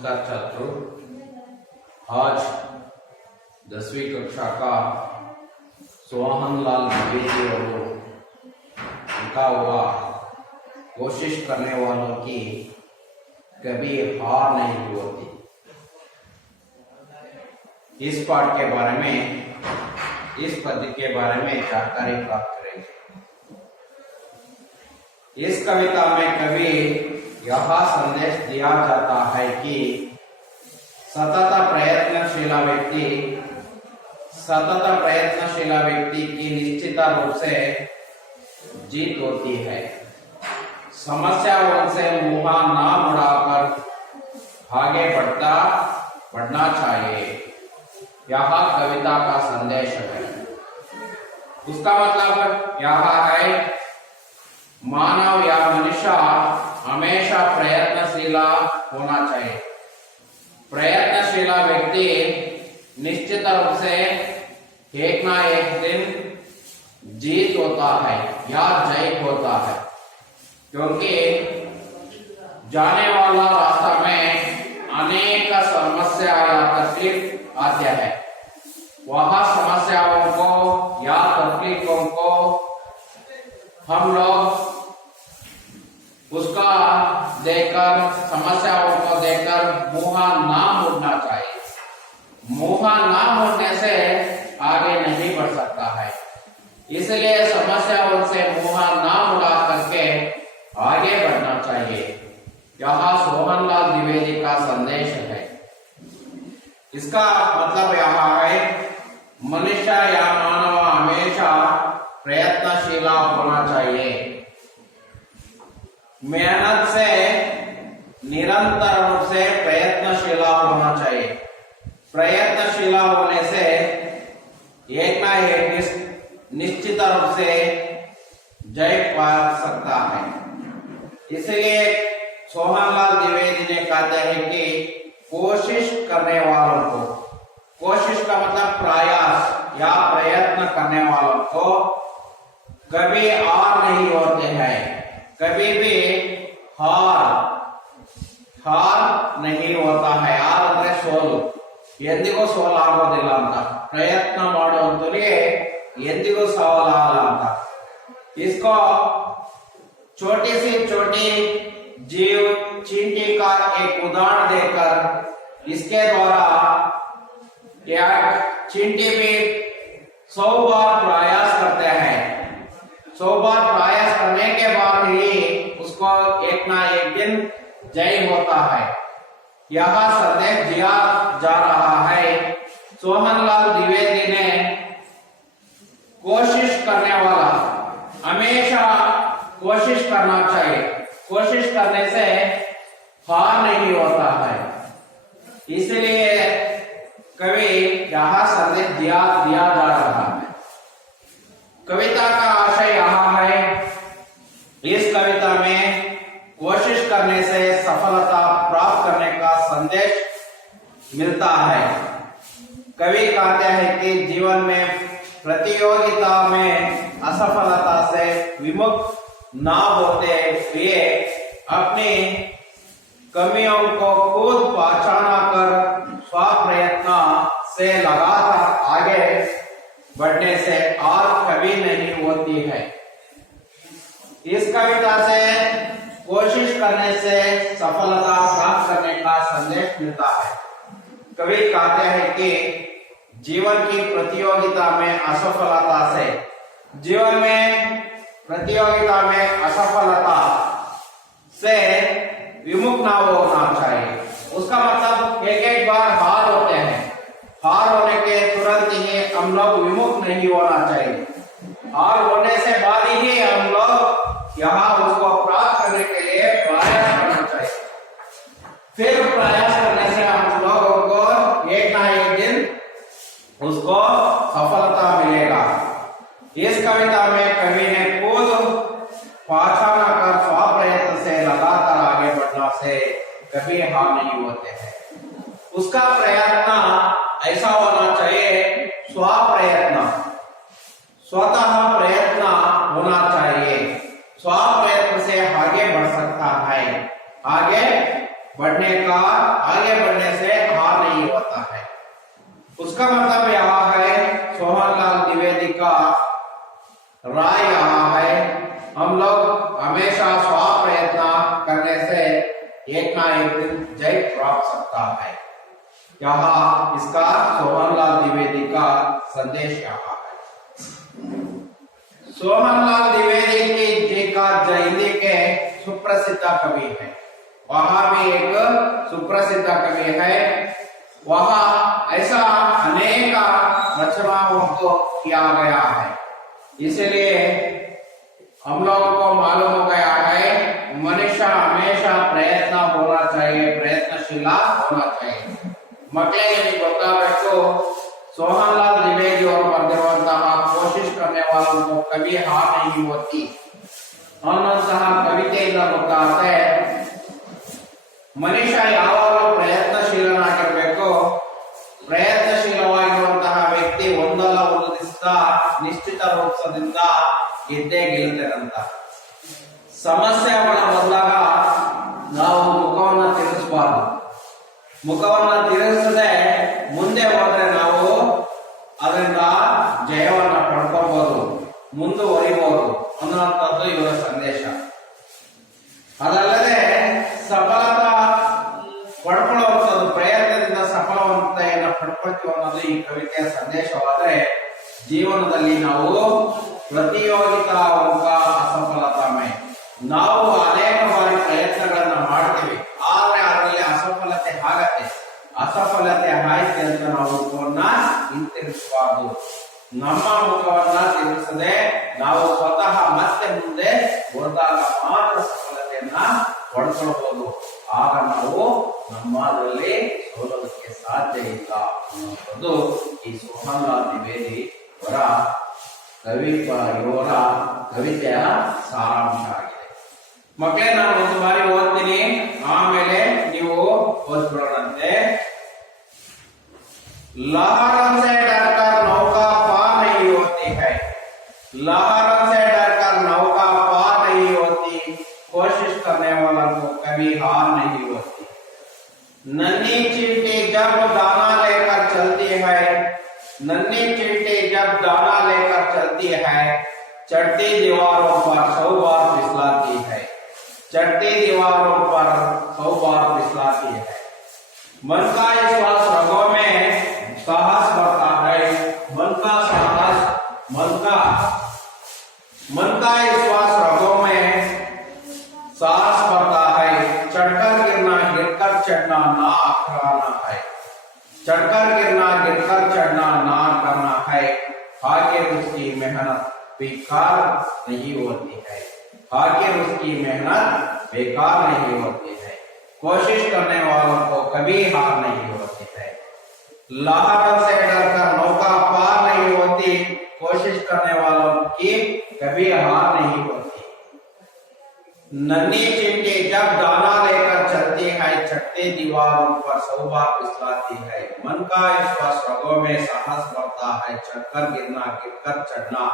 नमस्कार छात्रों, आज 10वीं कक्षा का सोहनलाल द्विवेदी और लिखा हुआ कोशिश करने वालों की कभी हार नहीं होती। इस पाठ के बारे में, इस पद्य के बारे में जानकारी प्राप्त करेंगे। इस कविता में कवि यह संदेश दिया जाता है कि सतत प्रयत्नशील व्यक्ति की निश्चित रूप से जीत होती है। समस्याओं से मुंह ना मुड़ाकर आगे बढ़ना चाहिए, यह कविता का संदेश है। उसका मतलब यह है, मानव या मनुष्य हमेशा प्रयत्नशील होना चाहिए। प्रयत्नशील व्यक्ति निश्चित रूप से एक ना एक दिन जीत होता है या जय होता है, क्योंकि जाने वाला रास्ता में अनेक समस्या या तकलीफ आती है। वह समस्याओं को या तकलीफों को हम लोग उसका देखकर, समस्याओं को देखकर मुंह ना मुड़ना चाहिए। मुंह ना मुड़ने से आगे नहीं बढ़ सकता है। इसलिए समस्याओं से मुंह ना मुड़ा करके आगे बढ़ना चाहिए। यह सोहनलाल द्विवेदी का संदेश है। इसका मतलब यह है, मनुष्य या मानव हमेशा प्रयत्नशील होना चाहिए। मेहनत से निरंतर रूप से प्रयत्नशील होना चाहिए। प्रयत्नशील होने से एक ना एक निश्चित रूप से जय पा सकता है। इसलिए सोहनलाल द्विवेदी ने कहते हैं कि कोशिश करने वालों को, कोशिश का मतलब प्रयास या प्रयत्न करने वालों को कभी हार नहीं होते हैं। कभी भी हार नहीं होता है। हार ಅಂದ್ರೆ ಸೋಲು, ಎಂದಿಗೂ ಸೋಲಾಗೋದಿಲ್ಲ ಅಂತ। ಪ್ರಯತ್ನ ಮಾಡುವಂತವರಿಗೆ ಎಂದಿಗೂ ಸೋಲಾಗಲ್ಲ ಅಂತ। इसको छोटी सी छोटी जीव चींटी का एक उदाहरण देकर, इसके द्वारा चींटी भी 100 बार प्रयास करते हैं। 100 बार प्रयास करने के बाद ही उसको एक ना एक दिन जय होता है। यह संदेश दिया जा रहा है। सोहनलाल द्विवेदी ने कोशिश करने वाला हमेशा कोशिश करना चाहिए। कोशिश करने से हार नहीं होता है। इसलिए कवि यह संदेश दिया जा रहा है। कविता का आशय यह है, इस कविता में कोशिश करने से सफलता प्राप्त करने का संदेश मिलता है। कवि कहते हैं कि जीवन में प्रतियोगिता में असफलता से विमुख ना होते हुए अपनी कमियों को खुद पहचाना कर स्व प्रयत्न से लगातार आगे बढ़ने से और कभी नहीं होती है। इस कविता से कोशिश करने से सफलता प्राप्त करने का संदेश मिलता है। कवि कहते हैं कि जीवन की प्रतियोगिता में असफलता से, जीवन में प्रतियोगिता में असफलता से विमुख ना होना चाहिए। उसका मतलब एक बार हार होते हैं, हार होने के तुरंत ही हम लोग विमुख नहीं होना चाहिए। हार होने से बाद ही हम लोग यहाँ उसको प्राप्त करने के लिए प्रयास करना चाहिए। फिर प्रयास करने से हम लोगों को एक ना एक दिन उसको सफलता मिलेगा। इस कविता में कवि ने खुद पहचाना कर स्व प्रयत्न से लगातार आगे बढ़ना से कभी हार नहीं होते हैं। उसका प्रयत्न ऐसा होना चाहिए, स्व प्रयत्न, स्वतः प्रयत्न होना चाहिए। स्व प्रयत्न से आगे बढ़ सकता है। आगे बढ़ने का, आगे उसका मतलब यह है, सोहनलाल द्विवेदी का राय यह है, हम लोग हमेशा स्व प्रयत्न करने से एक ना एक दिन जय प्राप्त सकता है। यह इसका सोहनलाल द्विवेदी का संदेश यहाँ है। सोहनलाल द्विवेदी जी का हिंदी के सुप्रसिद्ध कवि है, वहां भी एक सुप्रसिद्ध कवि है। वहां ऐसा अनेक रचनाओं को किया गया है, इसलिए हम लोगों को मालूम हो गया है मनुष्य हमेशा प्रयत्न होना चाहिए, प्रयत्नशील होना चाहिए। मकले नहीं ಗೊತ್ತಾಗಬೇಕು, सोहनलाल द्विवेदी और बर्दिರುವಂತಹ कोशिश करने वालों को कभी हार नहीं होती ಅನ್ನುವಂತಹ ಕವಿತೆಯಿಂದ ಗೊತ್ತಾಗುತ್ತೆ ಮನುಷ್ಯ ಯಾವಾಗಲೂ ಪ್ರಯತ್ನಶೀಲನಾಗಿರಬೇಕು, ಪ್ರಯತ್ನಶೀಲವಾಗಿರುವಂತಹ ವ್ಯಕ್ತಿ ಒಂದಲ್ಲ ಒಂದು ದಿವಸ ನಿಶ್ಚಿತ ರೂಪದಿಂದ ಗೆದ್ದೇ ಗೆಲ್ಲುತ್ತಾರಂತ। ಸಮಸ್ಯೆಗಳ ಬಂದಾಗ ನಾವು ಮುಖವನ್ನ ತಿರುಗಿಸಬಾರದು, ಮುಖವನ್ನ ತಿರುಗಿಸದೆ ಮುಂದೆ ಹೋದ್ರೆ ನಾವು ಅದರಿಂದ ಜಯವನ್ನ ಪಡ್ಕೋಬಹುದು, ಮುಂದುವರಿಬಹುದು ಅನ್ನುವಂಥದ್ದು ಇವರ ಸಂದೇಶ। ಅದಲ್ಲದೆ ಸಫಲತಾ ಪಡ್ಕೊಳ್ಳುವಂಥದ್ದು, ಪ್ರಯತ್ನದಿಂದ ಸಫಲತೆಯನ್ನು ಪಡ್ಕೊಳ್ತೀವಿ ಅನ್ನೋದು ಈ ಕವಿತೆಯ ಸಂದೇಶವಾದರೆ, ಜೀವನದಲ್ಲಿ ನಾವು ಪ್ರತಿಯೋಗಿತಾ ಮುಖ ಅಸಫಲತಾಮೆ, ನಾವು ಅನೇಕ ಬಾರಿ ಪ್ರಯತ್ನಗಳನ್ನ ಮಾಡ್ತೀವಿ, ಆದ್ರೆ ಅದರಲ್ಲಿ ಅಸಫಲತೆ ಆಗತ್ತೆ, ಅಸಫಲತೆ ಆಯ್ತು ಅಂತ ನಾವು ಮುಖವನ್ನ ಹಿಂತಿರುಗಿಸಬಾರ್ದು। ನಮ್ಮ ಮುಖವನ್ನ ತಿರುಗಿಸದೆ ನಾವು ಸ್ವತಃ ಮತ್ತೆ ಮುಂದೆ ಹೋದಾಗ ಮಾತ್ರ ಸಫಲತೆಯನ್ನ ಪಡ್ಕೊಳ್ಬಹುದು, ಆಗ ನಾವು ನಮ್ಮಲ್ಲಿ ಸೋಲೋದಕ್ಕೆ ಸಾಧ್ಯ ಇಲ್ಲ ಅನ್ನುವಂಥದ್ದು ಈ ಸೋಹನಲಾಲ್ द्विवेदी ಅವರ ಇವರ ಕವಿತೆಯ ಸಾರಾಂಶ ಆಗಿದೆ। ಮಕ್ಕಳೇ, ನಾನು ಒಂದು ಬಾರಿ ಓದ್ತೀನಿ, ಆಮೇಲೆ ನೀವು ಓದ್ಕೊಳ್ಳೋಣಂತೆ। लहरों से डरकर नौका पार नहीं होती है, लहरों से डरकर नौका पार नहीं होती, कोशिश करने वालों को कभी हार नहीं होती। नन्ही चींटी जब दाना लेकर चलती है, नन्ही चींटी जब दाना लेकर चलती है, चढ़ती दीवारों पर 100 बार फिसलाती है, चढ़ती दीवारों पर 100 बार फिसलाती है। मन का विश्वास रगों में साहस बढ़ता है, मन का साहस, मन का विश्वास रगों में साहस बढ़ता है। चढ़कर गिरना गिरकर चढ़ना ना कराना है, चढ़कर गिरना गिरकर चढ़ना ना करना है, आगे उसकी मेहनत बेकार नहीं होती है, आगे उसकी मेहनत बेकार नहीं होती है, कोशिश करने वालों को कभी हार नहीं होती है। लहरों से डरकर नौका पार नहीं होती, कोशिश करने वालों की कभी हार नहीं होती। नन्ही चींटी जब दाना लेकर चलती है, चढ़ती दीवारों पर 100 बार फिसलाती है। मन का विश्वास रगों में साहस बढ़ता है, चढ़कर गिरना गिरकर चढ़ना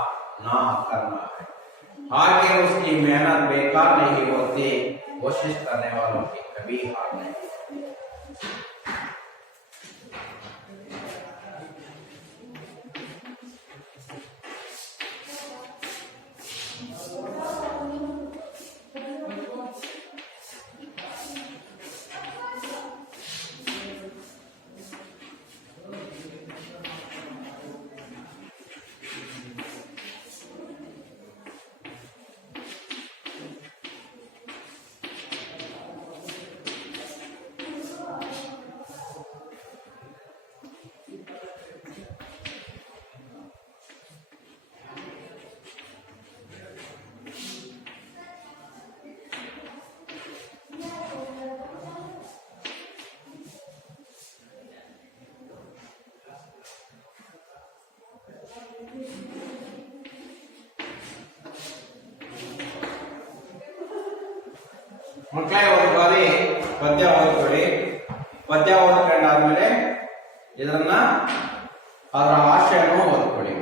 ना करना है, आगे उसकी मेहनत बेकार नहीं होती, कोशिश करने वालों की कभी हार नहीं होती। ಮಕ್ಕಳೇ, ಒಂದು ಬಾರಿ ಪದ್ಯ ಓದ್ಕೊಳ್ಳಿ, ಪದ್ಯ ಓದ್ಕೊಂಡಾದ್ಮೇಲೆ ಇದನ್ನ ಅದರ ಆಶಯವನ್ನು ಓದ್ಕೊಳ್ಳಿ।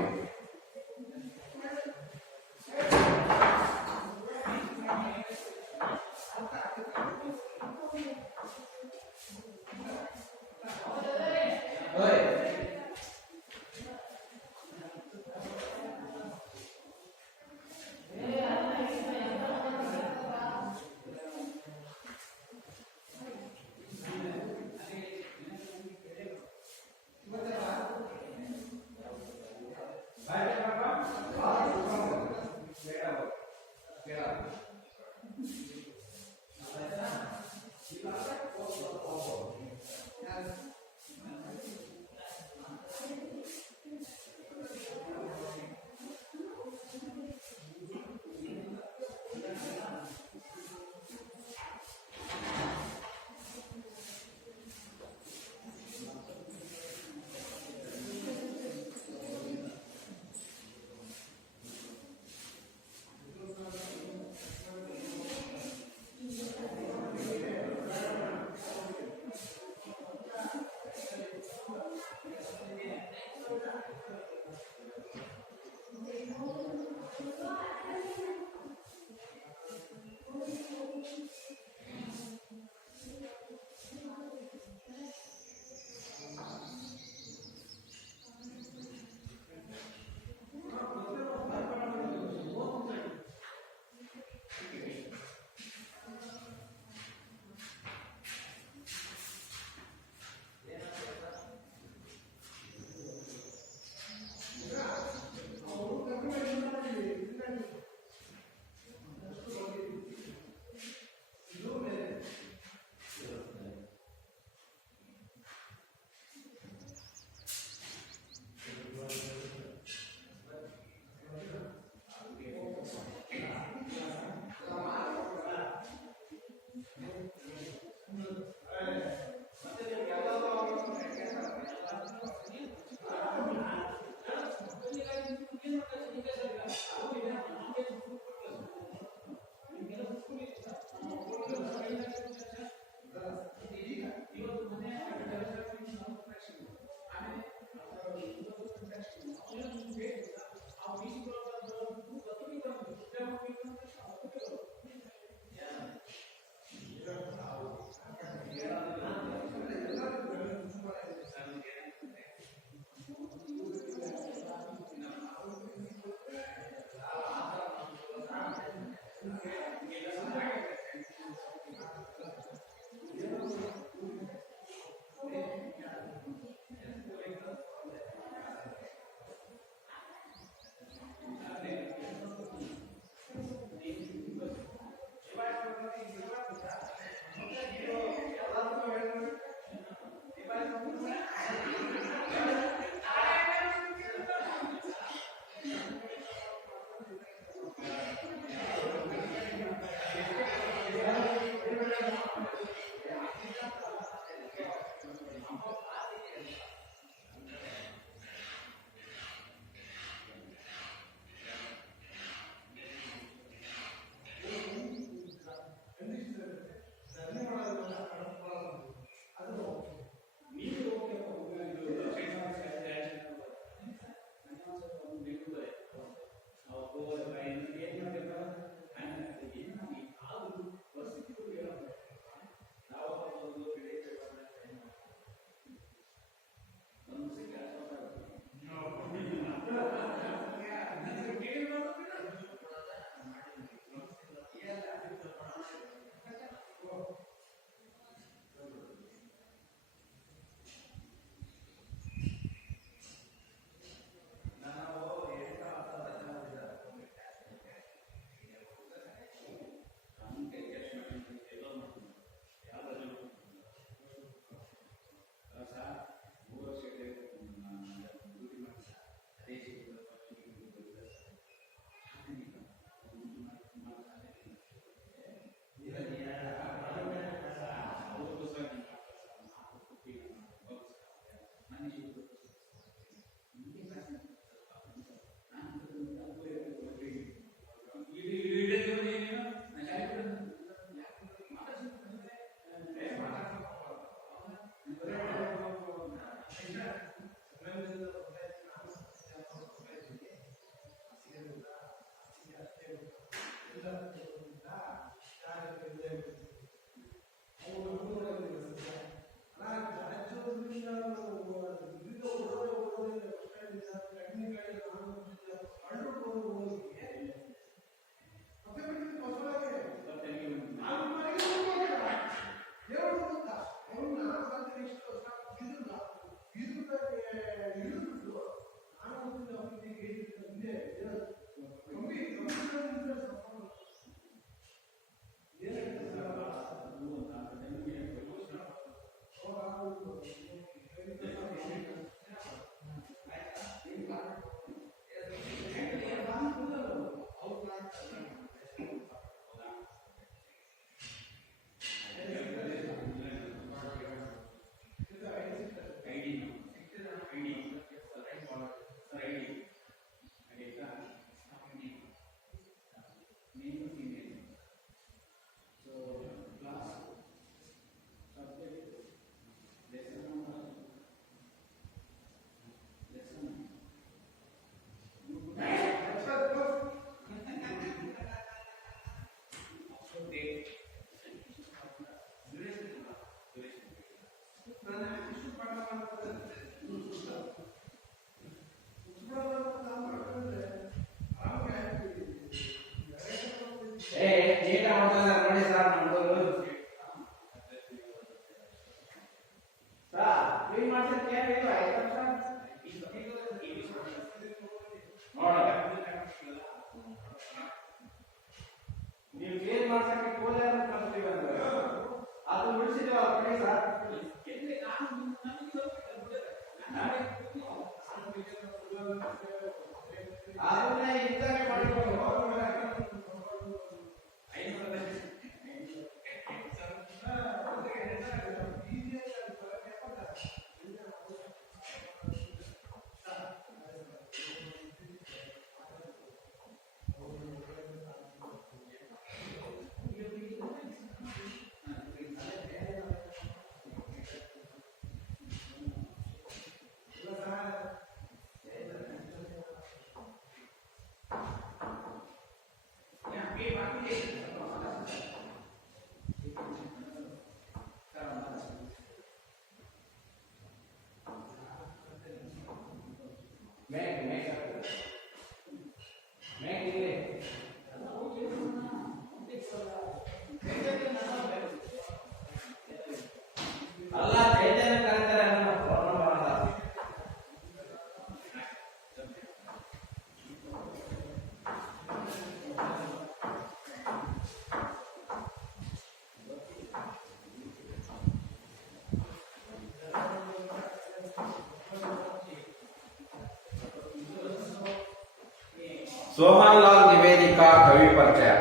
सोहनलाल द्विवेदी का कवि परिचय।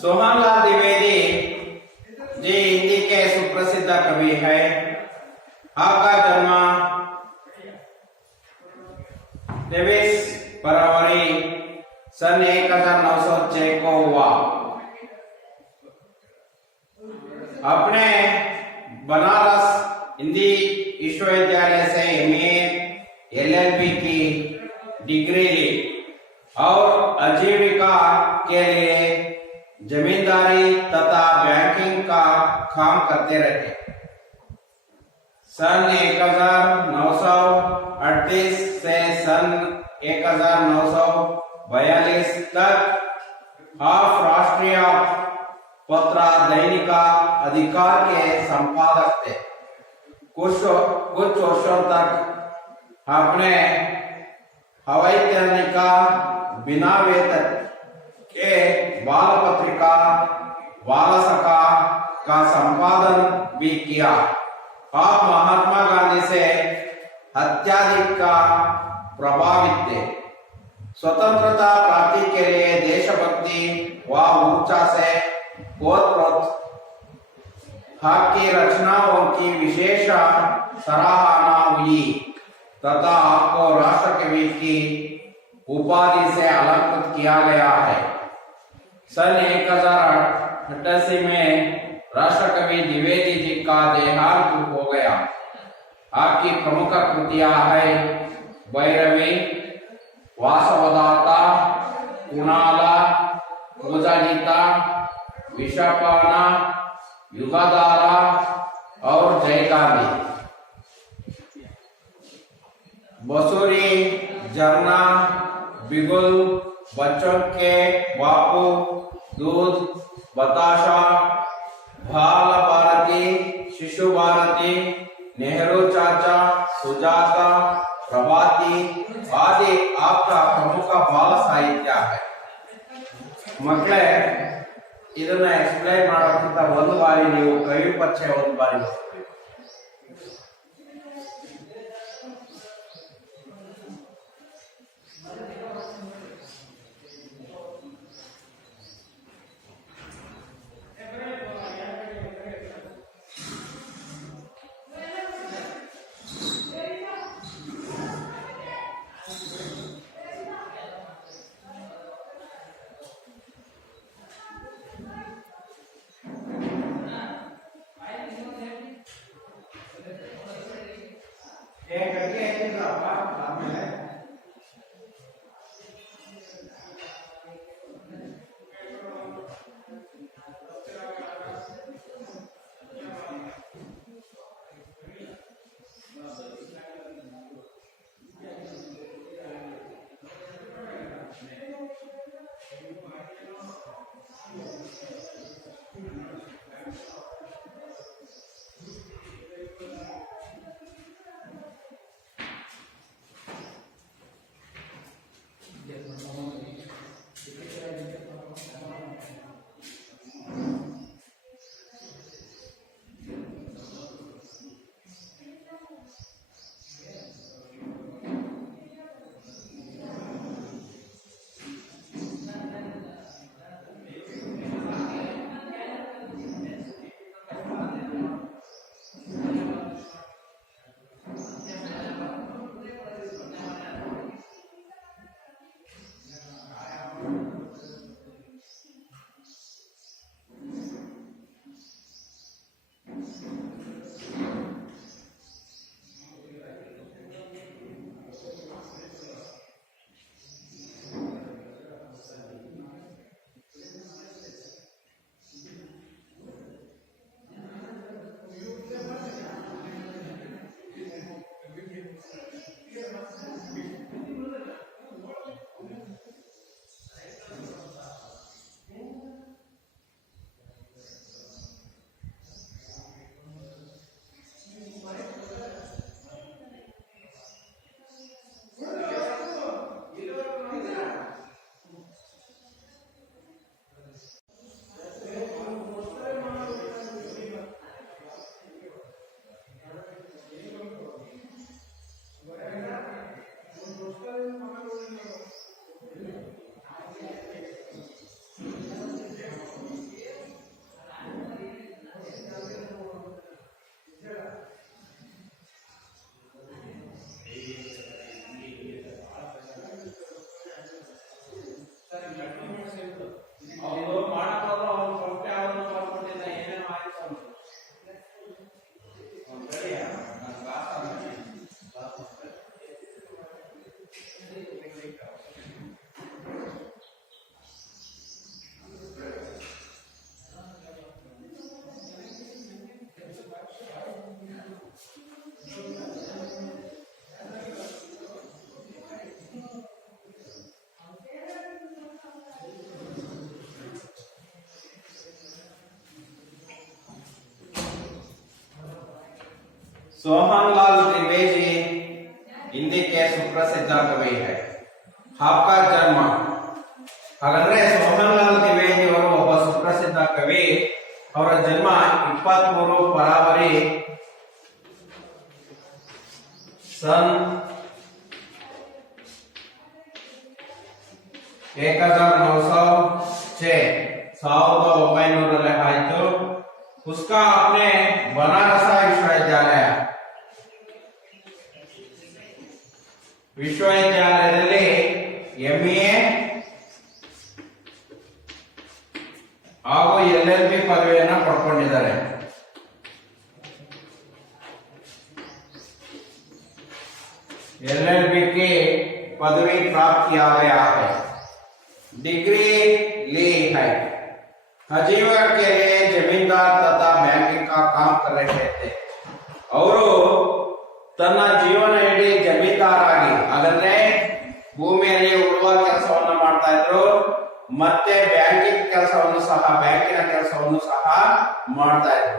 सोहनलाल द्विवेदी जी हिंदी के सुप्रसिद्ध कवि है। आपका जन्म 23 फरवरी सन 1906 को हुआ। अपने बनारस हिंदी विश्वविद्यालय से एमए एलएलबी की डिग्री ली और आजीविका के लिए जमींदारी तथा बैंकिंग का काम करते रहे। सन 1938 से सन 1942 तक हाफ राष्ट्रीय पत्र दैनिका अधिकार के संपादक थे। कुछ वर्षों तक अपने हवाई तैनिका बिना वेतन के बाल पत्रिका बालसखा का संपादन भी किया। आप महात्मा गांधी से अत्यधिक का प्रभावित थे। स्वतंत्रता प्राप्ति के लिए देशभक्ति व ऊर्जा से ओतप्रोत की रचनाओं की विशेष सराहना हुई तथा आपको राष्ट्र कवि की उपाधि से अलंकृत किया गया है। सन 1088 में राष्ट्र कवि द्विवेदी जी का देहांत हो गया। आपकी प्रमुख कृतियां है भैरवी, वासवदाता, कुणाला, पूजा गीता, विषपाना, युगाधारा और जयगांधी। बसुरी, झरना, बिगुल, बच्चों के बापू, दूध, बताशा, बाल भारती, शिशु भारती, नेहरू चाचा, सुजाता, प्रभाती आदि आपका प्रमुख बाल साहित्य है। मಕ್ಕಳೇ ಇದನ್ನ ಎಕ್ಸ್ಪ್ಲೈನ್ ಮಾಡೋಕ್ಕಿಂತ ಒಂದು ಬಾರಿ ನೀವು ಕವಿ ಪರಿಚಯ ಒಂದು ಬಾರಿ सोहनलाल द्विवेदी हिंदी के सुप्रसिद्ध कवि है। आपका जन्म ಹಾಗಂದ್ರೆ ಸೋಹನ್ಲಾಲ್ ದ್ವಿವೇದಿ ಅವರು ಒಬ್ಬ ಸುಪ್ರಸಿದ್ಧ ಕವಿ. ಅವರ ಜನ್ಮ 23 ಫರವರಿ सन 1906 1900 ಆಯಿತು. उसका अपने बनारस ವಿಶ್ವವಿದ್ಯಾಲಯದಲ್ಲಿ MA ಹಾಗೂ LLB ಪದವಿಯನ್ನು ಪಡ್ಕೊಂಡಿದ್ದಾರೆ. LLB की पदवी प्राप्त किया गया है. डिग्री ली है. आजीवन के लिए जमींदार तथा बैंकिंग का काम कर रहे थे. ಅವರು ತನ್ನ ಜೀವನ ಇಡೀ ಜಮೀನ್ದಾರಾಗಿ ಹಾಗಂದ್ರೆ ಭೂಮಿಯಲ್ಲಿ ಉಳುವ ಕೆಲಸವನ್ನು ಮಾಡ್ತಾ ಇದ್ರು, ಮತ್ತೆ ಬ್ಯಾಂಕಿಂಗ್ ಕೆಲಸವನ್ನು ಸಹ ಬ್ಯಾಂಕಿನ ಕೆಲಸವನ್ನು ಸಹ ಮಾಡ್ತಾ ಇದ್ರು.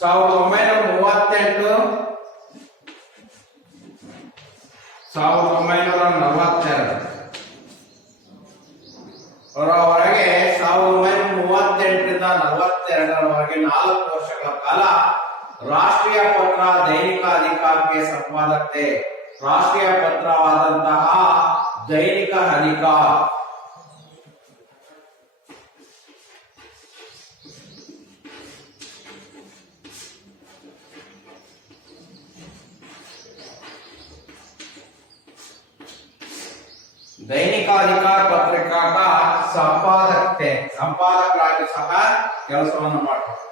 1938 1942 ಅವರವರೆಗೆ 1938ರಿಂದ 42ರವರೆಗೆ 4 ವರ್ಷಗಳ ಕಾಲ ರಾಷ್ಟ್ರೀಯ ಪತ್ರ ದೈನಿಕ ಅಧಿಕಾರಕ್ಕೆ ಸಂಪಾದಕ थे. ರಾಷ್ಟ್ರೀಯ ಪತ್ರವಾದಂತಹ ದೈನಿಕ ಅಧಿಕಾರ दैनिक अधिकार पत्रिका का संपादक थे. ಸಂಪಾದಕರಾಗಿ ಸಹ ಕೆಲಸವನ್ನು ಮಾಡ್ತಾರೆ.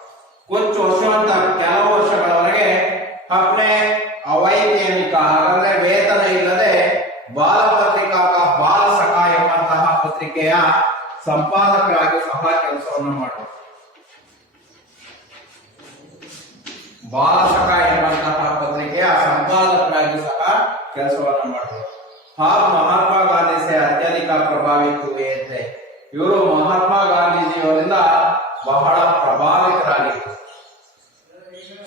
कुछ वर्षों तक ಕೆಲವು ವರ್ಷಗಳವರೆಗೆ अपने ಅವೈಜ್ಞಾನಿಕ ಅಂದರೆ ವೇತನ ಇಲ್ಲದೆ ಬಾಲ ಪತ್ರಿಕಾ ಬಾಲ ಸಖಾ ಎಂಬಂತಹ ಪತ್ರಿಕೆಯ ಸಂಪಾದಕರಾಗಿ ಸಹ ಕೆಲಸವನ್ನು ಮಾಡಿದರು. ಬಾಲ ಸಖಾ ಎಂಬಂತಹ ಪತ್ರಿಕೆಯ ಸಂಪಾದಕರಾಗಿ ಸಹ ಕೆಲಸವನ್ನು ಮಾಡಿದರು. आप महात्मा गांधी से अत्यधिक प्रभावित हुए थे. ಇವರು ಮಹಾತ್ಮ ಗಾಂಧೀಜಿಯವರಿಂದ ಬಹಳ ಪ್ರಭಾವಿತರಾಗಿದ್ದರು.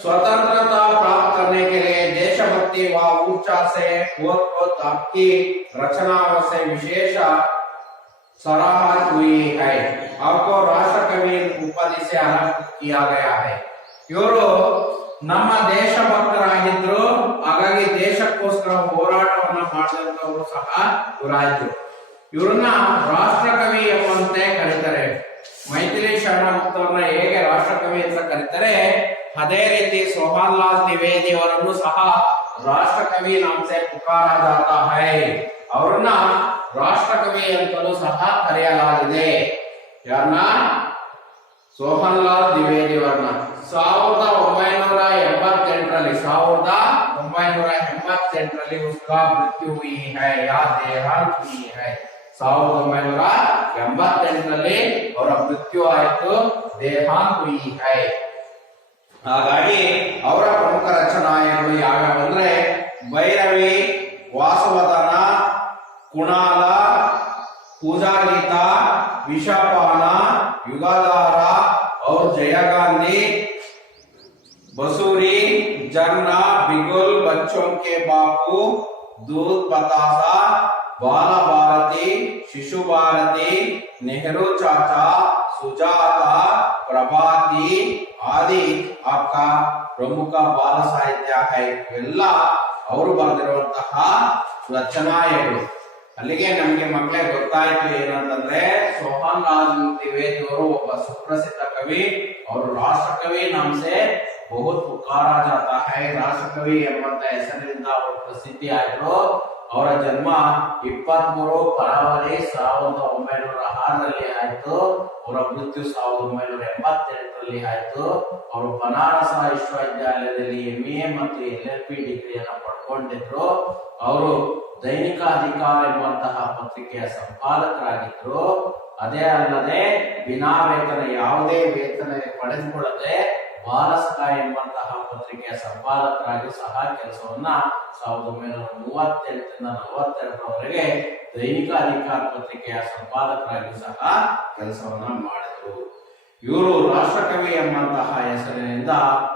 स्वतंत्रता प्राप्त करने के लिए देशभक्ति व ऊर्जा से ओतप्रोत आपकी रचनाओं से विशेष सराहना हुई है. आपको राष्ट्र कवि उपाधि से अलंकृत किया गया है. ಇವರು ನಮ್ಮ ದೇಶಭಕ್ತರಾಗಿದ್ರು, ಹಾಗಾಗಿ ದೇಶಕ್ಕೋಸ್ಕರ ಹೋರಾಟವನ್ನು ಮಾಡಿದಂತವರು ಸಹ ಇವರಾದ್ರು. ಇವ್ರನ್ನ ರಾಷ್ಟ್ರಕವಿ ಎಂಬಂತೆ ಕರೀತಾರೆ. ಮೈಥಿಲಿ ಶರಣಗುಪ್ತರನ್ನ ಹೇಗೆ ರಾಷ್ಟ್ರಕವಿ ಅಂತ ಕರೀತಾರೆ, ಅದೇ ರೀತಿ ಸೋಹನ್ಲಾಲ್ ದ್ವಿವೇದಿ ಅವರನ್ನು ಸಹ ರಾಷ್ಟ್ರಕವಿ ನಾಮಸೆ ಪುಕಾರ ಜಾತಾ ಹೈ. ಅವರನ್ನ ರಾಷ್ಟ್ರಕವಿ ಅಂತಲೂ ಸಹ ಕರೆಯಲಾಗಿದೆ. ಯಾರನ್ನ? ಸೋಹನ್ಲಾಲ್ ದ್ವಿವೇದಿ ಅವರನ್ನ 1988ರಲ್ಲಿ उसका मृत्यु हुई है या देहांत हुई है. 1988ರಲ್ಲಿ ಅವರ ಮೃತ್ಯು ಆಯಿತು, ದೇಹಾಂತ हुई है. ಹಾಗಾಗಿ ಅವರ ಪ್ರಮುಖ ರಚನಾಯಗಳು ಯಾವ್ಯಾವಂದ್ರೆ ಭೈರವಿ, ವಾಸವದನ, ಕುಣಾಲ, ಪೂಜಾಗೀತ, ವಿಷಪಾನ, ಯುಗಾಧಾರ और जया गांधी, बसूरी, जरना, बिगुल, बच्चों के बापू, दूध बतासा, बाला भारती, शिशु भारती, नेहरू चाचा, सुजाता, प्रभाती आदि आपका प्रमुख बाल साहित्य है. ಇವೆಲ್ಲ ಅವರು ಬರೆದಿರುವಂತಹ ರಚನಾಯಗಳು. ಅಲ್ಲಿಗೆ ನಮಗೆ ಮಕ್ಕಳೇ ಗೊತ್ತಾಯ್ತು ಏನಂತಂದ್ರೆ ಸೋಹನ್ಲಾಲ್ ದ್ವಿವೇದಿ ಅವರು ಒಬ್ಬ ಸುಪ್ರಸಿದ್ಧ ಕವಿ. ಅವರು ರಾಷ್ಟ್ರಕವಿ ನಾಮಸೆ ಬಹುತ್ ಪುಕಾರಾ ಜಾತಾ ಹೈ. ರಾಷ್ಟ್ರಕವಿ ಎಂಬಂತ ಹೆಸರಿನಿಂದ ಅವರು ಪ್ರಸಿದ್ಧಿ ಆಯ್ತು. ಅವರ ಜನ್ಮ 23 ಫರವರಿ 1906ರಲ್ಲಿ ಆಯ್ತು. ಅವರ ಮೃತ್ಯು 1988ರಲ್ಲಿ ಆಯ್ತು. ಅವರು ಬನಾರಸ್ ವಿಶ್ವವಿದ್ಯಾಲಯದಲ್ಲಿ MA ಮತ್ತು LLB ಡಿಗ್ರಿಯನ್ನು ಪಡ್ಕೊಂಡಿದ್ರು. ಅವರು ದೈನಿಕ ಅಧಿಕಾರ ಎಂಬಂತಹ ಪತ್ರಿಕೆಯ ಸಂಪಾದಕರಾಗಿದ್ರು. ಅದೇ ಅಲ್ಲದೆ ಬಿನಾ ವೇತನ, ಯಾವುದೇ ವೇತನ ಪಡೆದುಕೊಳ್ಳದೆ ಬಾಲಸಖಾ ಎಂಬಂತಹ ಪತ್ರಿಕೆಯ ಸಂಪಾದಕರಾಗಿ ಸಹ ಕೆಲಸವನ್ನ 1938ರಿಂದ 42ರವರೆಗೆ ದೈನಿಕ ಅಧಿಕಾರ ಪತ್ರಿಕೆಯ ಸಂಪಾದಕರಾಗಿ ಸಹ ಕೆಲಸವನ್ನ ಮಾಡಿದರು. ಇವರು ರಾಷ್ಟ್ರಕವಿ ಎಂಬಂತಹ ಹೆಸರಿನಿಂದ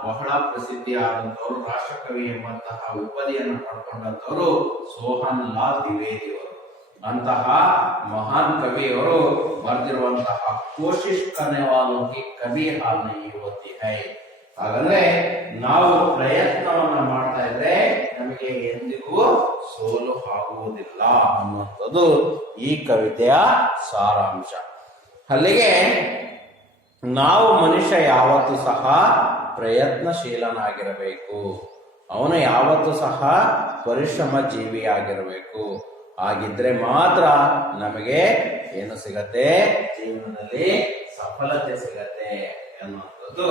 ಬಹಳ ಪ್ರಸಿದ್ಧಿಯಾದಂತವರು, ರಾಷ್ಟ್ರಕವಿ ಎಂಬಂತಹ ಉಪಾಧಿಯನ್ನು ಪಡ್ಕೊಂಡಂತವರು ಸೋಹನ್ ಲಾಲ್ ದ್ವಿವೇದಿಯವರು. ಅಂತಹ ಮಹಾನ್ ಕವಿಯವರು ಬರೆದಿರುವಂತಹ ಕೋಶಿಶ್ ಕರ್ನೆ ವಾಲೋं की कभी हार नहीं होती है. ಹಾಗಾದ್ರೆ ನಾವು ಪ್ರಯತ್ನವನ್ನ ಮಾಡ್ತಾ ಇದ್ರೆ ನಮಗೆ ಎಂದಿಗೂ ಸೋಲು ಆಗುವುದಿಲ್ಲ ಅನ್ನುವಂಥದ್ದು ಈ ಕವಿತೆಯ ಸಾರಾಂಶ. ಅಲ್ಲಿಗೆ ನಾವು ಮನುಷ್ಯ ಯಾವತ್ತೂ ಸಹ ಪ್ರಯತ್ನಶೀಲನಾಗಿರಬೇಕು, ಅವನು ಯಾವತ್ತೂ ಸಹ ಪರಿಶ್ರಮ ಜೀವಿಯಾಗಿರಬೇಕು. ಹಾಗಿದ್ರೆ ಮಾತ್ರ ನಮಗೆ ಏನು ಸಿಗತ್ತೆ, ಜೀವನದಲ್ಲಿ ಸಫಲತೆ ಸಿಗತ್ತೆ ಅನ್ನುವಂಥದ್ದು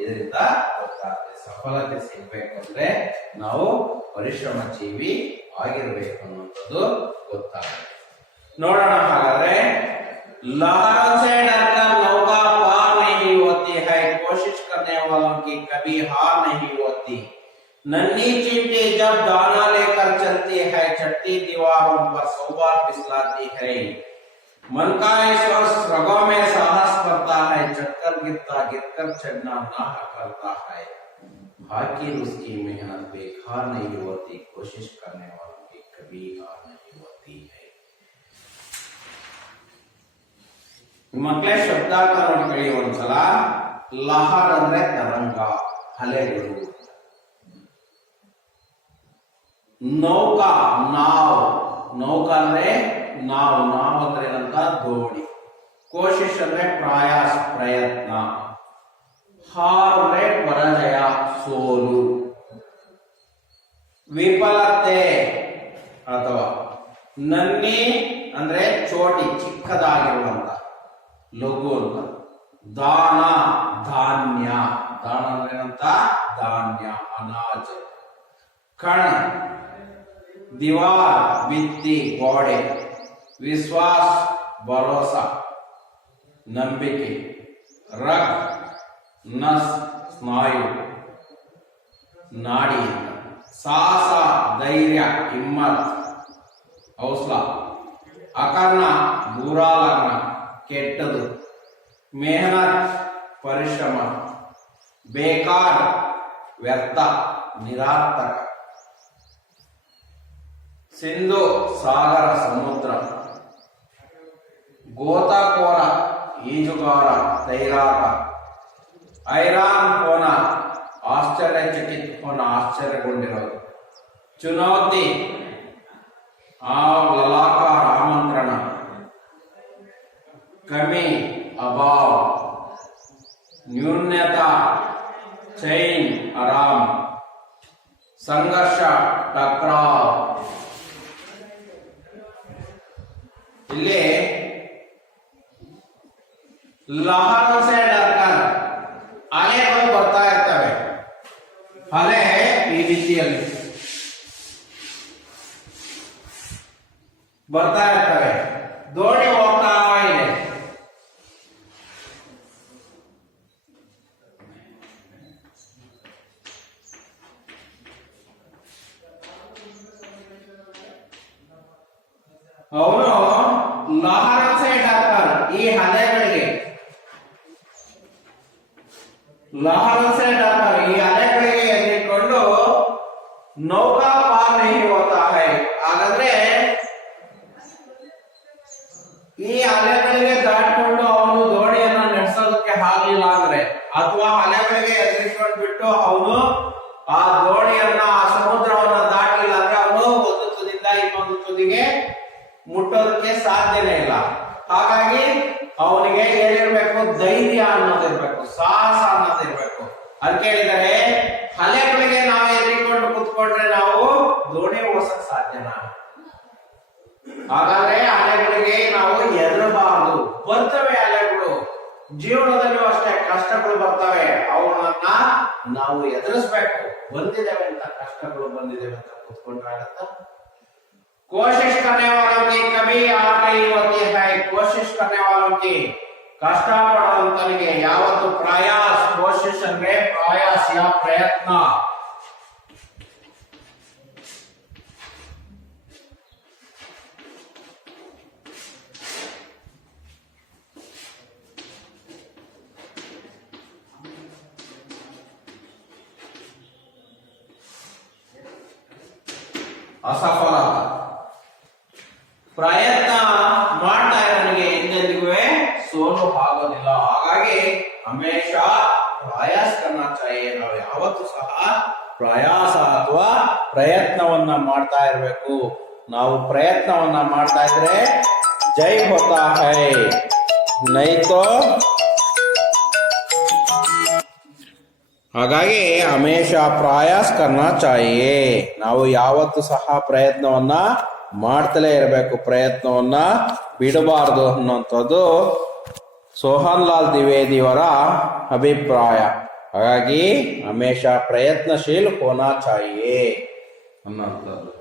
ಇದರಿಂದ ಗೊತ್ತಾಗುತ್ತೆ. ಸಫಲತೆ ಸಿಗ್ಬೇಕಂದ್ರೆ ನಾವು ಪರಿಶ್ರಮ ಜೀವಿ ಆಗಿರ್ಬೇಕು ಅನ್ನುವಂಥದ್ದು ಗೊತ್ತಾಗುತ್ತೆ. ನೋಡೋಣ ಹಾಗಾದ್ರೆ. लहरों से डरकर नौका पार नहीं होती है, कोशिश करने वालों की कभी हार नहीं होती. नन्ही चींटी जब दाना लेकर चलती है, चट्टी दीवारों पर 100 बार फिसलाती है. मन का ईश्वर रगों में साहस करता है, चक्कर गिरता गिरकर चढ़ना ना करता है. आखिर उसकी मेहनत बेकार नहीं होती, कोशिश करने वालों की कभी हार नहीं होती है. ಮಕ್ಕಳೇ ಶಬ್ದಾರ್ಥ ನೋಡ್ಕೊಳ್ಳಿ ಒಂದ್ಸಲ. ಲಹರ್ ಅಂದ್ರೆ ತರಂಗ, ಅಲೆಗಳು. ನೌಕಾ ನಾವ್, ನೌಕಾ ಅಂದ್ರೆ ನಾವ್, ನಾವ್ ಅಂದ್ರೆ ಏನಂತ ದೋಣಿ. ಕೋಶಿಶ್ ಅಂದ್ರೆ ಪ್ರಯಾಸ ಪ್ರಯತ್ನ. ಹಾರ್ ಅಂದ್ರೆ ಪರಾಜಯ ಸೋಲು. ವಿಫಲತೆ ಅಥವಾ ನನ್ನಿ ಅಂದ್ರೆ ಚೋಟಿ ಚಿಕ್ಕದಾಗಿರುವಂತ, ಲಘು ಅಂತ. ದಾನ ಧಾನ್ಯ, ದಾನ ಅಂದ್ರೆ ಏನಂತ ಧಾನ್ಯ ಅನಾಜ. ಕಣ ದಿವಾರ್ ಭಿತ್ತಿ ಗೋಡೆ. ವಿಶ್ವಾಸ ಭರೋಸ ನಂಬಿಕೆ. ರಗ್ ನಸ್ ಸ್ನಾಯು ನಾಡಿ. ಸಾಹಸ ಧೈರ್ಯ ಹಿಮ್ಮತ್ ಹೌಸ್ಲಾ. ಅಕರ್ಣ ಬುರಾ ಲಗ್ನ ಕೆಟ್ಟದು. ಮೆಹನತ್ ಪರಿಶ್ರಮ. ಬೇಕಾರ ವ್ಯರ್ಥ ನಿರಾರ್ಥಕ. ಸಿಂಧು ಸಾಗರ ಸಮುದ್ರ. ಗೋತಾಕೋರ ಈಜುಗಾರ ತೈರಾಟ. ಐರಾನ್ ಹೋನ ಆಶ್ಚರ್ಯಚಕಿತ್ ಹೋನ ಆಶ್ಚರ್ಯಗೊಂಡಿರೋದು. ಚುನೌತಿ ಲಲಾಕಾರ ಆಮಂತ್ರಣ. कमी अभाव. न्यूनता चैन आराम. संघर्ष टकराव. ಇಲ್ಲಿ ಲಹರೋं से डरकर ಅಲೆಗಳು ಬರ್ತಾ ಇರ್ತವೆ. ಅಲೆ ಈ ರೀತಿಯಲ್ಲಿ ಬರ್ತಾ ಇರ್ತವೆ. ದೋಣಿ ಹೋಗ್ತಾ ಇದೆ. ಅವನು ಲಹರೋं से डरकर ಈ ಅಲೆಗಳಿಗೆ, लहरों से डरकर ಈ ಅಲೆಗಳಿಗೆ ಎದುರಿಕೊಂಡು ನೌಕಾ ಪಾರ್ नहीं होता है. ಹಾಗಾದ್ರೆ ಈ ಅಲೆಗಳಿಗೆ ದಾಟಿಕೊಂಡು ಅವನು ದೋಣಿಯನ್ನ ನಡೆಸೋದಕ್ಕೆ ಆಗ್ಲಿಲ್ಲ ಅಂದ್ರೆ, ಅಥವಾ ಅಲೆಗಳಿಗೆ ಎದುರಿಕೊಂಡು ಬಿಟ್ಟು ಅವನು ಆ ದೋಣಿಯನ್ನ ಆ ಸಮುದ್ರವನ್ನ ದಾಟಲಿಲ್ಲ ಅಂದ್ರೆ ಅವನು ಒಂದು ತುದಿಯಿಂದ ಇನ್ನೊಂದು ತುದಿಗೆ ಮುಟ್ಟೋದಕ್ಕೆ ಸಾಧ್ಯನೇ ಇಲ್ಲ. ಹಾಗಾಗಿ ಅವನಿಗೆ ಏನಿರ್ಬೇಕು, ಧೈರ್ಯ ಅನ್ನೋದಿರ್ಬೇಕು, ಸಾಹಸ ಅನ್ನೋದಿರ್ಬೇಕು. ಅದಕ್ಕೆ ಹೇಳಿದರೆ ಅಲೆಗಳಿಗೆ ನಾವು ಎದುರಿಕೊಂಡು ಕುತ್ಕೊಂಡ್ರೆ ನಾವು ದೋಣಿ ಓಡಿಸಕ್ ಸಾಧ್ಯನಾ? ಹಾಗಾದ್ರೆ ಅಲೆಗಳಿಗೆ ನಾವು ಎದುರಬಾರದು. ಬರ್ತವೆ ಅಲೆಗಳು, ಜೀವನದಲ್ಲೂ ಅಷ್ಟೇ ಕಷ್ಟಗಳು ಬರ್ತವೆ, ಅವುಗಳನ್ನ ನಾವು ಎದುರಿಸ್ಬೇಕು. ಬಂದಿದ್ದೇವೆ ಅಂತ ಕಷ್ಟಗಳು ಬಂದಿದ್ದೇವೆ ಅಂತ ಕುತ್ಕೊಂಡ್ರೆ ಆಗತ್ತಾ? कोशिश करने वालों की कभी हार नहीं होती है. कोशिश करने वालों की ಕಷ್ಟ ಪಡುವಂತನಿಗೆ ಯಾವತ್ತು ಪ್ರಯಾಸ. ಕೋಶಿಶ್ ಅಂದ್ರೆ ಪ್ರಯಾಸ ಯಾ ಪ್ರಯತ್ನ. ಅಸಫಲತ. ಪ್ರಯತ್ನ ಮಾಡ್ತಾ ಇರೋನಿಗೆ ಎಂದೆಂದಿಗೂ ಸೋಲು ಆಗೋದಿಲ್ಲ. ಹಾಗಾಗಿ ಹಮೇಶ ಪ್ರಯಾಸ ಕರ್ನಾ ಚಾಹಿಯೆ. ನಾವು ಯಾವತ್ತೂ ಸಹ ಪ್ರಯಾಸ ಅಥವಾ ಪ್ರಯತ್ನವನ್ನ ಮಾಡ್ತಾ ಇರಬೇಕು. ನಾವು ಪ್ರಯತ್ನವನ್ನ ಮಾಡ್ತಾ ಇದ್ರೆ ಜೈ ಹೋತಾ ಹೈ, ನೈತೋ. ಹಾಗಾಗಿ ಹಮೇಶ ಪ್ರಯಾಸ ಕರ್ನಾ ಚಾಹಿಯೆ. ನಾವು ಯಾವತ್ತು ಸಹ ಪ್ರಯತ್ನವನ್ನ ಮಾಡ್ತಲೇ ಇರಬೇಕು, ಪ್ರಯತ್ನವನ್ನ ಬಿಡಬಾರದು ಅನ್ನುವಂಥದ್ದು ಸೋಹನ್ ಲಾಲ್ ದ್ವಿವೇದಿಯವರ ಅಭಿಪ್ರಾಯ. ಹಾಗಾಗಿ ಹಮೇಶ ಪ್ರಯತ್ನಶೀಲ್ ಹೋನಾ ಚಾಹಿಯೆ ಅನ್ನುವಂಥದ್ದು.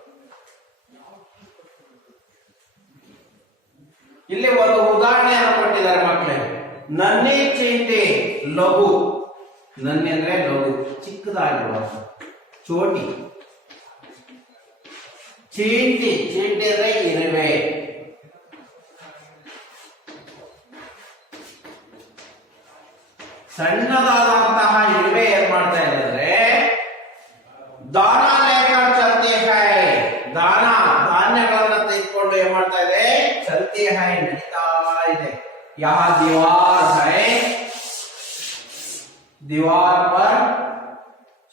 ಇಲ್ಲಿ ಒಂದು ಉದಾಹರಣೆಯನ್ನು ಕೊಟ್ಟಿದ್ದಾರೆ ಮಕ್ಕಳೇ. ನನ್ನಿ ಚೀಂಟಿ ಲಘು. ನನ್ನಿ ಅಂದ್ರೆ ಲಘು, ಚಿಕ್ಕದಾಗಿರುವ, ಚೋಟಿ. ಚೀಂಟಿ, ಚೀಂಟಿ ಅಂದ್ರೆ ಇರುವೆ. ಸಣ್ಣದಾದಂತಹ ಇರುವೆ ಏನ್ ಮಾಡ್ತಾ ಇದ್ದಾರೆ, ದಾನ ಲೇಕರ್ ಚಲ್ತೆ ಹೈ. ಧಾನ್ಯಗಳನ್ನ ತೆಗೆದುಕೊಂಡು ಏನ್ ಮಾಡ್ತಾ ಇದೆ, ಚಲ್ತೆ ಹೈ, ನಡೀತಾ ಇದೆ. ಯಹ ದೀವಾರ್ ಹೈ, दीवार पर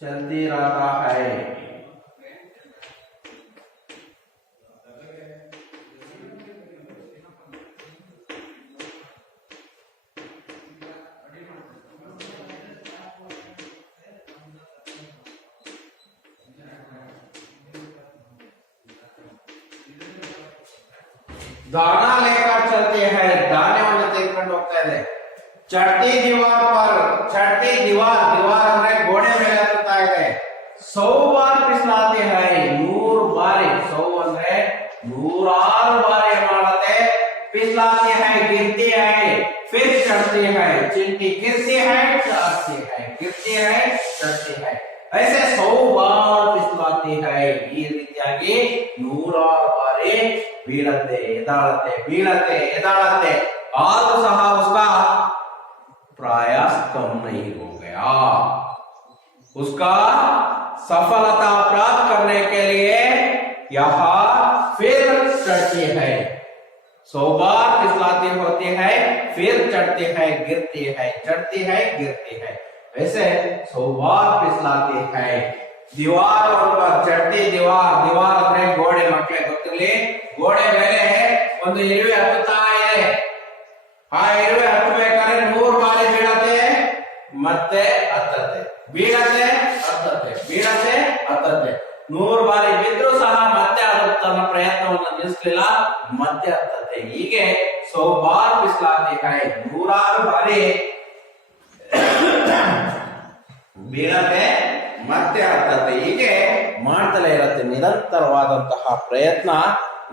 चलती रहता है. दाना लेकर चलते हैं, ಧಾನ್ಯವನ್ನು ತೆಗೆದುಕೊಂಡು ಹೋಗ್ತಾ ಇದೆ. ಚಡ್ತಿ ದೀವಾರ್ ಪರ್, ಚಡ್ತಿ ದೀವಾರ್, ದೀವಾರ್ ಅಂದ್ರೆ ಗೋಡೆ ಮೇಲೆ ಹತ್ತುತ್ತಾ ಇದೆ. 100 ಬಾರ್ ಪಿಸ್ಲಾತೆ ಹೈ, 100 ಬಾರಿ. 100 ಅಂದ್ರೆ 100 ಬಾರಿ ಮಾಡುತ್ತೆ. ಪಿಸ್ಲಾತೆ ಹೈ, ಗಿರ್ತಿ ಹೈ, ಫಿರ್ ಚढ़ती है. चिंटी गिरती है, चढ़ती है, गिरती है, चढ़ती है. ऐसे 100 ಬಾರ್ ಪಿಸ್ಲಾತೆ ಹೈ. ಈ ರೀತಿಯಾಗಿ 100 ಬಾರಿ ಬೀಳತ್ತೆ, ಎದಾಳತ್ತೆ, ಬೀಳತ್ತೆ, ಎದಾಳತ್ತೆ. ಆದ್ರೂ ಸಹ उसका प्रयास कम नहीं हो गया. उसका सफलता प्राप्त करने के लिए यह फिर चढ़ती है. 100 बार फिसलाती होती है, फिर चढ़ती है, गिरती है, चढ़ती है, गिरती है. वैसे 100 बार फिसलाती है. दीवार पर चढ़ती, दीवार, दीवार ಅಂದ್ರೆ ಗೋಡೆ. ಮಕ್ಕಳೇ ಗೊತ್ತಿರಲಿ, ಗೋಡೆ ಮೇಲೆ ಒಂದು ಇರುವೆ ಹತ್ತುತ್ತಾ ಇದೆ. ಆ ಇರುವೆ ಹತ್ತಬೇಕಾದ್ರೆ 100 ಬಾರಿ ಬೀಳತ್ತೆ, ಮತ್ತೆ ಹತ್ತತ್ತೆ, ಬೀಳತ್ತೆ, ಹತ್ತತ್ತೆ, ಬೀಳತ್ತೆ, ಹತ್ತತ್ತೆ. 100 ಬಾರಿ ಬಿದ್ರೂ ಸಹ ಮತ್ತೆ ಅದು ತನ್ನ ಪ್ರಯತ್ನವನ್ನು ನಿಲ್ಲಿಸಲಿಲ್ಲ, ಮತ್ತೆ ಹತ್ತತ್ತೆ. ಹೀಗೆ 100 ಬಾರ್ ಪಿಸ್ಲಾತೆ ಹೈ, 100 ಬಾರಿ ಬೀಳತ್ತೆ, ಮತ್ತೆ ಹತ್ತತ್ತೆ. ಹೀಗೆ ಮಾಡ್ತಲೇ ಇರತ್ತೆ. ನಿರಂತರವಾದಂತಹ ಪ್ರಯತ್ನ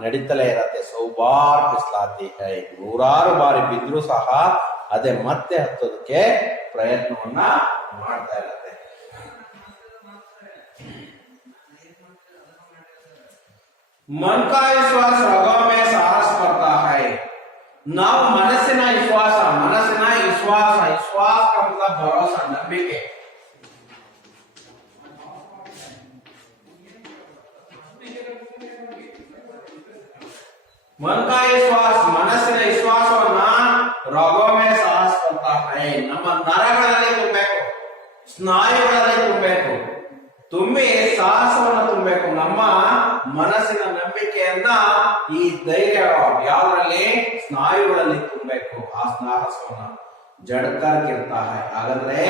ನಡೀತಲೇ ಇರತ್ತೆ. 100 ಬಾರ್ ಪಿಸ್ಲಾತಿ ಹೈ, 100 ಬಾರಿ ಬಿದ್ರೂ ಸಹ ಅದೇ ಮತ್ತೆ ಹತ್ತೋದಕ್ಕೆ ಪ್ರಯತ್ನವನ್ನ ಮಾಡ್ತಾ ಇರತ್ತೆ. ಮನ್ ಕಾ ವಿಶ್ವಾಸ ರಗೋ ಮೇ ಸಾಹಸ ಬರ್ತಾ ಹೈ. ನಾವು ಮನಸ್ಸಿನ ವಿಶ್ವಾಸ, ಮನಸ್ಸಿನ ವಿಶ್ವಾಸ, ವಿಶ್ವಾಸ ಅಂತ ಭರೋಸಾ, ನಂಬಿಕೆ. मन का विश्वास, ಮನಸ್ಸಿನ ವಿಶ್ವಾಸವನ್ನ ರಗೋಮೆ ಸಾಹಸ ಬರ್ತಾ ಹೈ. ನಮ್ಮ ನರಗಳಲ್ಲಿ ತುಂಬಬೇಕು, ಸ್ನಾಯುಗಳಲ್ಲಿ ತುಂಬಬೇಕು, ತುಂಬಿ ಸಾಹಸವನ್ನು ತುಂಬಬೇಕು. ನಮ್ಮ ಮನಸ್ಸಿನ ನಂಬಿಕೆಯನ್ನ, ಈ ಧೈರ್ಯ ಯಾವ್ದ್ರಲ್ಲಿ, ಸ್ನಾಯುಗಳಲ್ಲಿ ತುಂಬಬೇಕು. ಆ ಸಾಹಸವನ್ನ ಜಡ್ಕರ್ಗಿರ್ತಾ ಹೈ. ಹಾಗಾದ್ರೆ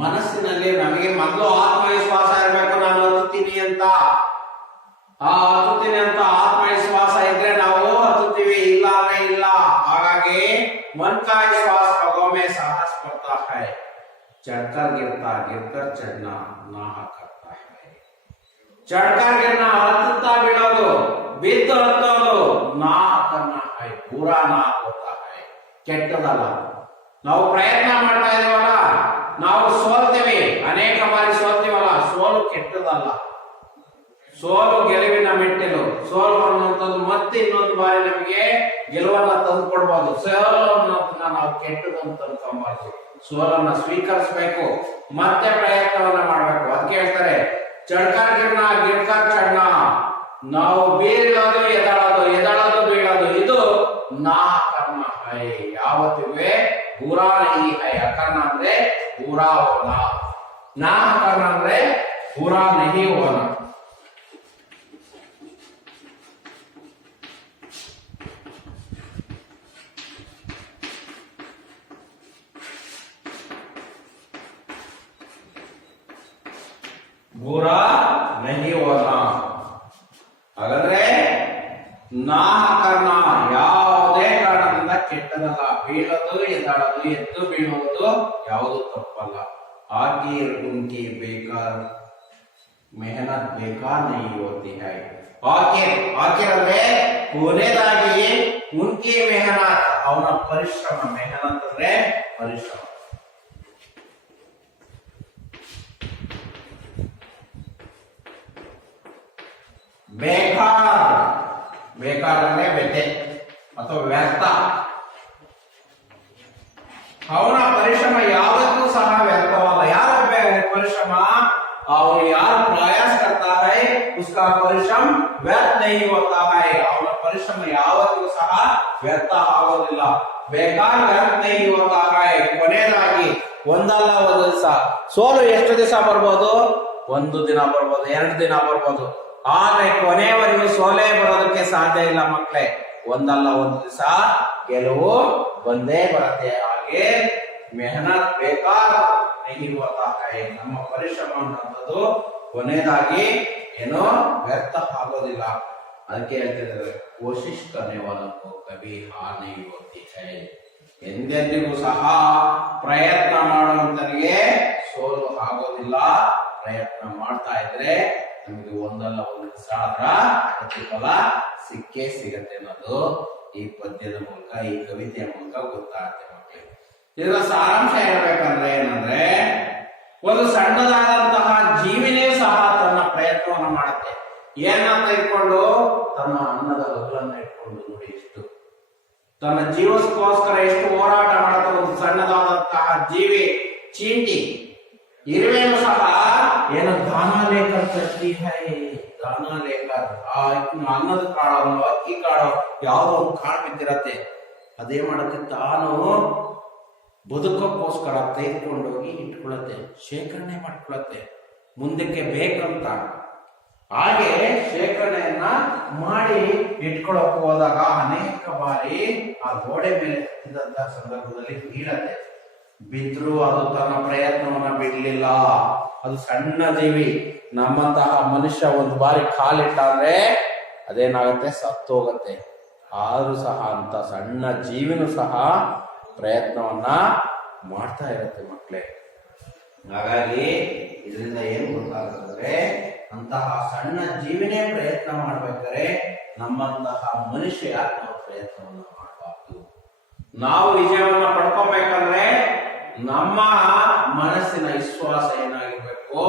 ಮನಸ್ಸಿನಲ್ಲಿ ನಮಗೆ ಮೊದಲು ಆತ್ಮವಿಶ್ವಾಸ ಇರಬೇಕು, ನಾನು ಹತ್ತುತ್ತೀನಿ ಅಂತ. ಆ ಹತ್ತುತ್ತೀನಿ ಅಂತ ಆತ್ಮವಿಶ್ವಾಸ ಇದ್ರೆ ನಾವು ಹತ್ತುತ್ತೀವಿ, ಇಲ್ಲ ಅಂದ್ರೆ ಇಲ್ಲ. ಹಾಗಾಗಿ ಮನ್ ಕಾ ವಿಶ್ವಾಸ ರಗೋ ಮೇ ಸಾಹಸ ಬರ್ತಾ ಹೈ. ಚಡ್ಕರ್ ಗಿರ್ತಾ, ಗಿರ್ಕರ್ ಚಡ್ನಾ ನಾಹ ಕರ್ತಾ ಹೈ. ಚಡ್ಕರ್ ಗಿರ್ನಾ, ಹತ್ತುತ್ತಾ ಬೀಳೋದು, ಬಿದ್ದು ಹತ್ತೋದು. ನಾಹ ಕರ್ನಾ ಹೈ, ಬುರಾ ನಾ ಹೋತಾ ಹೈ, ಕೆಟ್ಟದಲ್ಲ. ನಾವು ಪ್ರಯತ್ನ ಮಾಡ್ತಾ ಇದೀವಲ್ಲ, ನಾವು ಸೋಲ್ತೀವಿ, ಅನೇಕ ಬಾರಿ ಸೋಲ್ತೀವಲ್ಲ, ಸೋಲು ಕೆಟ್ಟದಲ್ಲ. ಸೋಲು ಗೆಲುವಿನ ಮೆಟ್ಟಿಲು. ಸೋಲು ಅನ್ನುವಂಥದ್ದು ಮತ್ತೆ ಇನ್ನೊಂದು ಬಾರಿ ನಮಗೆ ಗೆಲುವನ್ನ ತಂದು ಕೊಡ್ಬೋದು. ಸೋಲು ಅನ್ನೋದನ್ನ ನಾವು ಕೆಟ್ಟದು ಅಂತ ಅನ್ಕೊಂಬಾರ್ದು. ಸೋಲನ್ನ ಸ್ವೀಕರಿಸಬೇಕು, ಮತ್ತೆ ಪ್ರಯತ್ನವನ್ನ ಮಾಡ್ಬೇಕು. ಅದಕ್ಕೆ ಹೇಳ್ತಾರೆ ಚಡ್ಕರ್ ಗಿರ್ನಾ ಗಿರ್ಕರ್ ಚಡ್ನಾ. ನಾವು ಬೀಳೋದು ಎದಳೋದು ಎದಳೋದು ಬೀಳೋದು ಇದು ನಾ ಕರ್ಮ ಹೈ ಯಾವತ್ತಿಗೆ ಬುರಾ ನಹಿ ಹೈ ಅಕರ್ಣ ಅಂದ್ರೆ ಬುರಾ ಹೋನಾ ನಾ ಕರ್ಣ ಅಂದ್ರೆ ಬುರಾ ನಹಿ ಹೋನಾ ಬುರಾ ನಹಿ ಹೋನಾ ಹಾಗಾದ್ರೆ ನಾಕರ್ಣ ಯಾವುದೇ ಕಾರಣದಿಂದ ಕೆಟ್ಟದಲ್ಲ ಬೀಳೋದು ಎದ್ದಾಳೋದು ಎದ್ದು ಬೀಳುವುದು ಯಾವುದು ತಪ್ಪಲ್ಲ ಆಗಿ ಉನ್ಕಿ ಬೇಕಾರ ಮೆಹನತ್ ಬೇಕಾರ ನಹಿ ಹೋತಿ ಹೈ ಆಖಿರ್ ಅಂದ್ರೆ ಕೊನೆಯದಾಗಿ ಉನ್ಕಿ ಮೆಹನತ್ ಅವನ ಪರಿಶ್ರಮ ಮೆಹನತ್ ಅಂದ್ರೆ ಪರಿಶ್ರಮ ಬೇಕಾರ ಬೇಕಾರ ಅಂದ್ರೆ ವ್ಯಥೆ ಅಥವಾ ವ್ಯರ್ಥ ಅವನ ಪರಿಶ್ರಮ ಯಾವತ್ತೂ ಸಹ ವ್ಯರ್ಥವಲ್ಲ ಯಾರ ಪರಿಶ್ರಮ ಅವನು ಯಾರು प्रयास करता है उसका परिश्रम व्यर्थ नहीं होता है ಅವನ ಪರಿಶ್ರಮ ಯಾವತ್ತೂ ಸಹ ವ್ಯರ್ಥ ಆಗೋದಿಲ್ಲ ಬೇಕಾರ ವ್ಯರ್ಥ नहीं होता है ಕೊನೆಯದಾಗಿ ಒಂದಲ್ಲ ಒಂದು ದಿವಸ ಸೋಲು ಎಷ್ಟು ದಿವಸ ಬರ್ಬೋದು ಒಂದು ದಿನ ಬರ್ಬೋದು 2 ದಿನ ಬರ್ಬೋದು ಆದ್ರೆ ಕೊನೆಯವರೆಗೂ ಸೋಲೆ ಬರೋದಕ್ಕೆ ಸಾಧ್ಯ ಇಲ್ಲ ಮಕ್ಕಳೇ ಒಂದಲ್ಲ ಒಂದು ದಿವಸ ಗೆಲುವು ಬಂದೇ ಬರುತ್ತೆ ಹಾಗೆ ಮೆಹನತ್ ಬೇಕಾರ ನಹಿ ಹೋತಾ ಹೈ ನಮ್ಮ ಪರಿಶ್ರಮ ಅನ್ನೋದು ಕೊನೆಯದಾಗಿ ಏನೋ ವ್ಯರ್ಥ ಆಗೋದಿಲ್ಲ ಅದಕ್ಕೆ ಹೇಳ್ತಿದ್ದಾರೆ ಕೋಶಿಶ್ ಕರ್ನೆ ವಾಲೋ ಕಭಿ ಹಾರ್ ನಹಿ ಹೋತಿ ಹೈ ಎಂದೆಂದಿಗೂ ಸಹ ಪ್ರಯತ್ನ ಮಾಡುವಂತನಿಗೆ ಸೋಲು ಆಗೋದಿಲ್ಲ ಪ್ರಯತ್ನ ಮಾಡ್ತಾ ಇದ್ರೆ ನಮಗೆ ಒಂದಲ್ಲ ಒಂದು ದಿವಸ ಅದರ ಪ್ರತಿಫಲ ಸಿಕ್ಕೇ ಸಿಗತ್ತೆ ಅನ್ನೋದು ಈ ಪದ್ಯದ ಮೂಲಕ ಈ ಕವಿತೆಯ ಮೂಲಕ ಗೊತ್ತಾಗುತ್ತೆ ಮಕ್ಕಳಿಗೆ ಇದರ ಸಾರಾಂಶ ಹೇಳ್ಬೇಕಂದ್ರೆ ಏನಂದ್ರೆ ಒಂದು ಸಣ್ಣದಾದಂತಹ ಜೀವಿನೇ ಸಹ ತನ್ನ ಪ್ರಯತ್ನವನ್ನು ಮಾಡುತ್ತೆ ಏನಂತ ಇಟ್ಕೊಂಡು ತನ್ನ ಅನ್ನದ ಹಗಲನ್ನ ಇಟ್ಕೊಂಡು ನೋಡಿ ಎಷ್ಟು ತನ್ನ ಜೀವಕ್ಕೋಸ್ಕರ ಎಷ್ಟು ಹೋರಾಟ ಮಾಡುತ್ತೆ ಒಂದು ಸಣ್ಣದಾದಂತಹ ಜೀವಿ ಚೀಂಟಿ ಇರುವೆನು ಸಹ ಏನು ದಾನ ಲೇಕರ್ ಕರ್ತಿ ಹೈ ದಾನ ಲೇಕರ್ ಆ ಅನ್ನದ ಕಾಳು ಅಕ್ಕಿ ಕಾಳು ಯಾವುದೋ ಒಂದು ಕಾಳು ಬಿದ್ದಿರತ್ತೆ ಅದೇ ಮಾಡಕ್ಕೆ ತಾನು ಬದುಕೋಕ್ಕೋಸ್ಕರ ತೆಗೆದುಕೊಂಡೋಗಿ ಇಟ್ಕೊಳತ್ತೆ ಶೇಖರಣೆ ಮಾಡ್ಕೊಳತ್ತೆ ಮುಂದಕ್ಕೆ ಬೇಕಂತ ಹಾಗೆ ಶೇಖರಣೆಯನ್ನ ಮಾಡಿ ಇಟ್ಕೊಳಕ್ ಹೋದಾಗ ಅನೇಕ ಬಾರಿ ಆ ಗೋಡೆ ಮೇಲೆ ಹತ್ತಿದಂತಹ ಸಂದರ್ಭದಲ್ಲಿ ಬೀಳತ್ತೆ ಬಿದ್ರು ಅದು ತನ್ನ ಪ್ರಯತ್ನವನ್ನ ಬಿಡ್ಲಿಲ್ಲ ಅದು ಸಣ್ಣ ಜೀವಿ ನಮ್ಮಂತಹ ಮನುಷ್ಯ ಒಂದು ಬಾರಿ ಕಾಲಿಟ್ಟ ಅಂದ್ರೆ ಅದೇನಾಗತ್ತೆ ಸತ್ತೋಗತ್ತೆ ಆದ್ರೂ ಸಹ ಅಂತ ಸಣ್ಣ ಜೀವಿನೂ ಸಹ ಪ್ರಯತ್ನವನ್ನ ಮಾಡ್ತಾ ಇರುತ್ತೆ ಮಕ್ಕಳೇ ಹಾಗಾಗಿ ಇದರಿಂದ ಏನ್ ಗೊತ್ತಾಗುತ್ತೆ ಅಂತಹ ಸಣ್ಣ ಜೀವಿನೇ ಪ್ರಯತ್ನ ಮಾಡ್ಬೇಕಾದ್ರೆ ನಮ್ಮಂತಹ ಮನುಷ್ಯ ನಾವು ಪ್ರಯತ್ನವನ್ನ ಮಾಡಬಾರ್ದು ನಾವು ವಿಜಯವನ್ನ ಪಡ್ಕೋಬೇಕಂದ್ರೆ ನಮ್ಮ ಮನಸ್ಸಿನ ವಿಶ್ವಾಸ ಏನಾಗಿರ್ಬೇಕು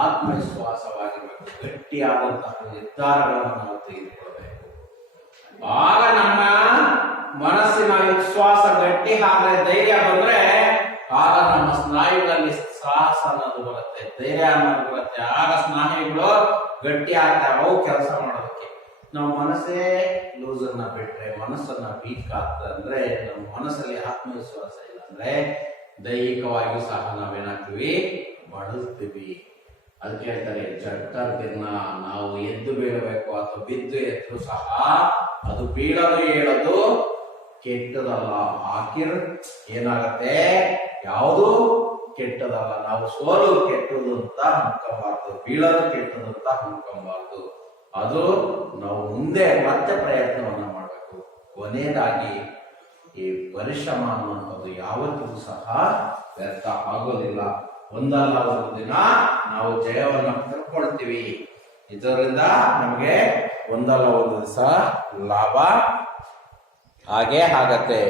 ಆತ್ಮವಿಶ್ವಾಸವಾಗಿರ್ಬೇಕು ಗಟ್ಟಿಯಾದಂತಹ ನಿರ್ಧಾರಗಳನ್ನು ನಾವು ತೆಗೆದುಕೊಳ್ಬೇಕು ಆಗ ನಮ್ಮ ಮನಸ್ಸಿನ ವಿಶ್ವಾಸ ಗಟ್ಟಿ ಆದ್ರೆ ಧೈರ್ಯ ಬಂದ್ರೆ ಆಗ ನಮ್ಮ ಸ್ನಾಯುಗಳಲ್ಲಿ ಸಾಹಸ ಅನ್ನೋದು ಬರುತ್ತೆ ಧೈರ್ಯ ಅನ್ನೋದು ಬರುತ್ತೆ ಆಗ ಸ್ನಾಯುಗಳು ಗಟ್ಟಿ ಆಗ್ತವೆ ಅವು ಕೆಲಸ ಮಾಡೋದಕ್ಕೆ ನಾವು ಮನಸ್ಸೇ ಲೂಸ್ ಅನ್ನ ಬಿಟ್ರೆ ಮನಸ್ಸನ್ನ ವೀಕ್ ಆಗ್ತದಂದ್ರೆ ನಮ್ಮ ಮನಸ್ಸಲ್ಲಿ ಆತ್ಮವಿಶ್ವಾಸ ಇಲ್ಲ ಅಂದ್ರೆ ದೈಹಿಕವಾಗಿಯೂ ಸಹ ನಾವೇನಾಗ್ತೀವಿ ಬಳಲ್ತೀವಿ ಅದಕ್ಕೆ ಹೇಳ್ತಾರೆ ಜಟ್ಟರ್ ದಿನ ನಾವು ಎದ್ದು ಬೀಳಬೇಕು ಅಥವಾ ಬಿದ್ದು ಎದ್ದು ಸಹ ಅದು ಬೀಳೋದು ಹೇಳೋದು ಕೆಟ್ಟದಲ್ಲ ಆಕಿರ್ ಏನಾಗತ್ತೆ ಯಾವುದು ಕೆಟ್ಟದಲ್ಲ ನಾವು ಸೋಲು ಕೆಟ್ಟದು ಅಂತ ಅನ್ಕೋಬಾರ್ದು ಬೀಳೋದು ಕೆಟ್ಟದು ಅಂತ ಅನ್ಕೋಬಾರ್ದು ಅದು ನಾವು ಮುಂದೆ ಮತ್ತೆ ಪ್ರಯತ್ನವನ್ನ ಮಾಡಬೇಕು ಕೊನೆಯದಾಗಿ ಈ ಪರಿಶ್ರಮ ಅನ್ನುವಂಥದ್ದು ಯಾವತ್ತಿಗೂ ಸಹ ವ್ಯರ್ಥ ಆಗೋದಿಲ್ಲ ಒಂದಲ್ಲ ಒಂದು ದಿನ ನಾವು ಜಯವನ್ನ ಪಡ್ಕೊಳ್ತೀವಿ ಇದರಿಂದ ನಮಗೆ ಒಂದಲ್ಲ ಒಂದು ದಿವಸ ಲಾಭ ಹಾಗೇ ಆಗತ್ತೆ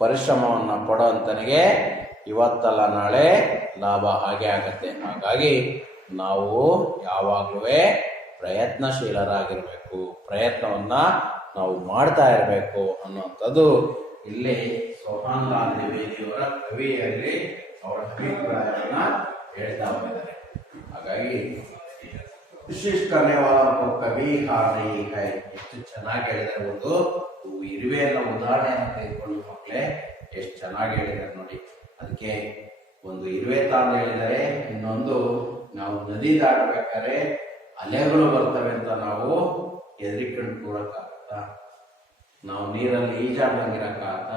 ಪರಿಶ್ರಮವನ್ನ ಪಡೋಂತನಿಗೆ ಇವತ್ತಲ್ಲ ನಾಳೆ ಲಾಭ ಹಾಗೆ ಆಗತ್ತೆ ಹಾಗಾಗಿ ನಾವು ಯಾವಾಗ್ಲೂ ಪ್ರಯತ್ನಶೀಲರಾಗಿರ್ಬೇಕು ಪ್ರಯತ್ನವನ್ನ ನಾವು ಮಾಡ್ತಾ ಇರಬೇಕು ಅನ್ನುವಂಥದ್ದು ಇಲ್ಲಿ ಸೋಹಾನ್ ಲಾಲ್ ದ್ವಿವೇದಿಯವರ ಕವಿಯಲ್ಲಿ ಅವರ ಅಭಿಪ್ರಾಯವನ್ನ ಹೇಳ್ತಾ ಹೋಗಿದ್ದಾರೆ ಹಾಗಾಗಿ कोशिश करने वालों को कभी हार नहीं है. ಎಷ್ಟು ಚೆನ್ನಾಗಿ ಹೇಳಿದ್ದಾರೆ. ಒಂದು ಇರುವೆಯನ್ನ ಉದಾಹರಣೆಯನ್ನು ತೆಗೆದುಕೊಂಡು ಮಕ್ಕಳೇ ಎಷ್ಟು ಚೆನ್ನಾಗಿ ಹೇಳಿದ್ದಾರೆ ನೋಡಿ. ಅದಕ್ಕೆ ಒಂದು ಇರುವೆ ತಾಂಡ ಹೇಳಿದರೆ, ಇನ್ನೊಂದು ನಾವು ನದಿ ದಾಟಬೇಕಾದ್ರೆ ಅಲೆಗಳು ಬರ್ತವೆ ಅಂತ ನಾವು ಹೆದರಿಕೊಂಡು ಕೂಡಕ್ಕಾಗತ್ತಾ? ನಾವು ನೀರಲ್ಲಿ ಈಜಾಡ್ದಂಗಿರಕ್ಕಾಗತ್ತ?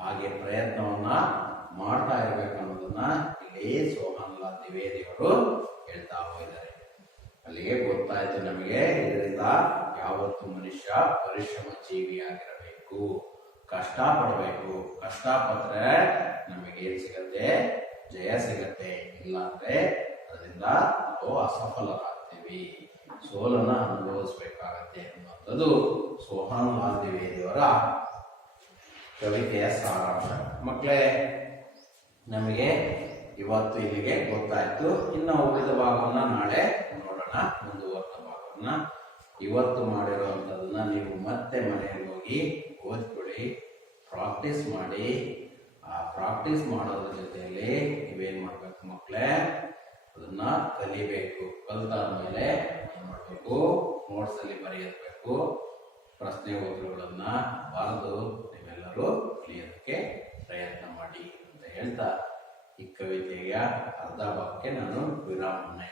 ಹಾಗೆ ಪ್ರಯತ್ನವನ್ನ ಮಾಡ್ತಾ ಇರ್ಬೇಕು ಅನ್ನೋದನ್ನ ಇಲ್ಲಿ ಸೋಹನ್ಲಾಲ್ ದ್ವಿವೇದಿಯವರು ಹೇಳ್ತಾ ಹೋಗಿದ್ದಾರೆ. ಅಲ್ಲಿಗೆ ಗೊತ್ತಾಯ್ತು ನಮಗೆ, ಇದರಿಂದ ಯಾವತ್ತು ಮನುಷ್ಯ ಪರಿಶ್ರಮ ಜೀವಿಯಾಗಿರಬೇಕು, ಕಷ್ಟ ಪಡಬೇಕು. ಕಷ್ಟ ಪಟ್ರೆ ನಮಗೆ ಏನ್ ಸಿಗತ್ತೆ? ಜಯ ಸಿಗತ್ತೆ. ಇಲ್ಲಾಂದ್ರೆ ಅದರಿಂದ ನಾವು ಅಸಫಲರಾಗ್ತೀವಿ, ಸೋಲನ್ನ ಅನುಭವಿಸ್ಬೇಕಾಗತ್ತೆ ಅನ್ನುವಂಥದ್ದು ಸೋಹನ್ಲಾಲ್ ದ್ವಿವೇದಿಯವರ ಕವಿತೆಯ ಸಾರಾಂಶ. ಮಕ್ಕಳೇ, ನಮಗೆ ಇವತ್ತು ಇಲ್ಲಿಗೆ ಗೊತ್ತಾಯ್ತು. ಇನ್ನು ಉಳಿದ ಭಾಗವನ್ನ ನಾಳೆ ನೋಡೋಣ, ಮುಂದುವರೆದ ಭಾಗವನ್ನ. ಇವತ್ತು ಮಾಡಿರುವಂಥದ್ದನ್ನ ನೀವು ಮತ್ತೆ ಮನೆಯಲ್ಲಿ ಹೋಗಿ ಓದ್ಕೊಳ್ಳಿ, ಪ್ರಾಕ್ಟೀಸ್ ಮಾಡಿ. ಆ ಪ್ರಾಕ್ಟೀಸ್ ಮಾಡೋದ್ರ ಜೊತೆಯಲ್ಲಿ ನೀವೇನ್ ಮಾಡ್ಬೇಕು ಮಕ್ಕಳೇ? ಅದನ್ನ ಕಲಿಬೇಕು. ಕಲ್ತಾದ್ಮೇಲೆ ಏನ್ ಮಾಡ್ಬೇಕು? ನೋಟ್ಸ್ ಅಲ್ಲಿ ಬರೆಯಬೇಕು. ಪ್ರಶ್ನೆ ಉತ್ತರಗಳನ್ನ ಬರೆದು ನೀವೆಲ್ಲರೂ ಕಲಿಯೋದಕ್ಕೆ ಪ್ರಯತ್ನ ಮಾಡಿ ಅಂತ ಹೇಳ್ತಾ ಈ ಕವಿತೆಯ ಅರ್ಧ ಭಾಗಕ್ಕೆ ನಾನು ವಿರಾಮವನ್ನು